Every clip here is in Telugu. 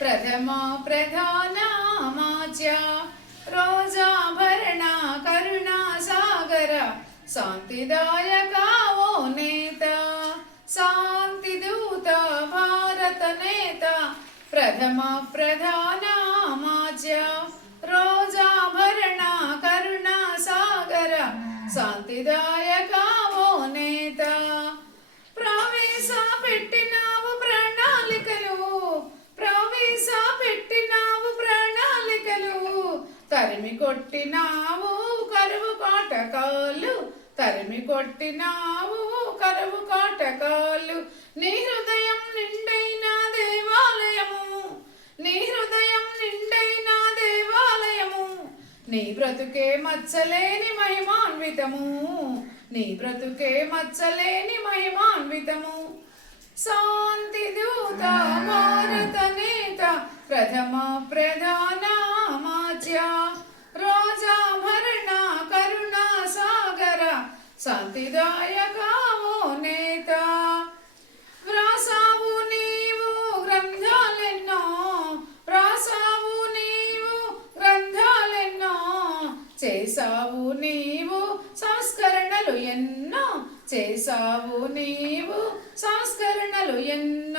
ప్రథమ ప్రధానమాచ్య రోజాభరణ కరుణా సాగర శాంతిదాయక ఓ నేత శాంతి దూత భారత నేత ప్రథమ ప్రధానమాచ్య రోజాభరణ కరుణా సాగర శాంతిదాయక ఓ నేత ప్రవేశ పెట్టినావు ప్రణాళికలు ప్రవేశ పెట్టినావు ప్రణాళికలు తరిమి కొట్టినావు కరువు కాటకాలు. తరిమి కొట్టినావు కరువు కాటకాలు. నీ హృదయం నిండైన దేవాలయము. నీ హృదయం నిండైన దేవాలయము. నీ బ్రతుకే మచ్చలేని మహిమాన్వితము. నీ బ్రతుకే మచ్చలేని మహిమాన్వితము. శాంతి దూత భారత నేత ప్రథమ ప్రధానమాచ్య రోజాభరణ కరుణా సాగర శాంతిదాయక ఓ నేత. వ్రాసావు నీవు గ్రంథాలెన్నో వ్రాసావు నీవు గ్రంథాలెన్నో చేసావు నీవు సంస్కరణలు ఎన్నో చేసావు నీవు సంస్కరణలు ఎన్నో.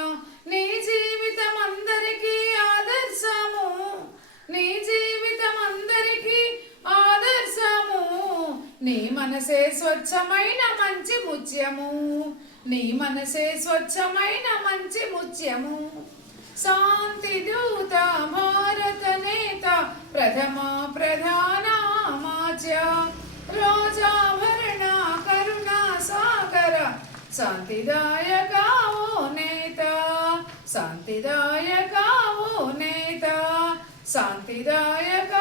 మనసే స్వచ్ఛమైన మంచి ముత్యము. నీ మనసే స్వచ్ఛమైన మంచి ముత్యము. శాంతి దూత భారత నేత ప్రథమ ప్రధానమాచ్య రోజాభరణ కరుణా సాగర శాంతిదాయక ఓ నేత. శాంతిదాయక ఓ నేత. శాంతిదాయక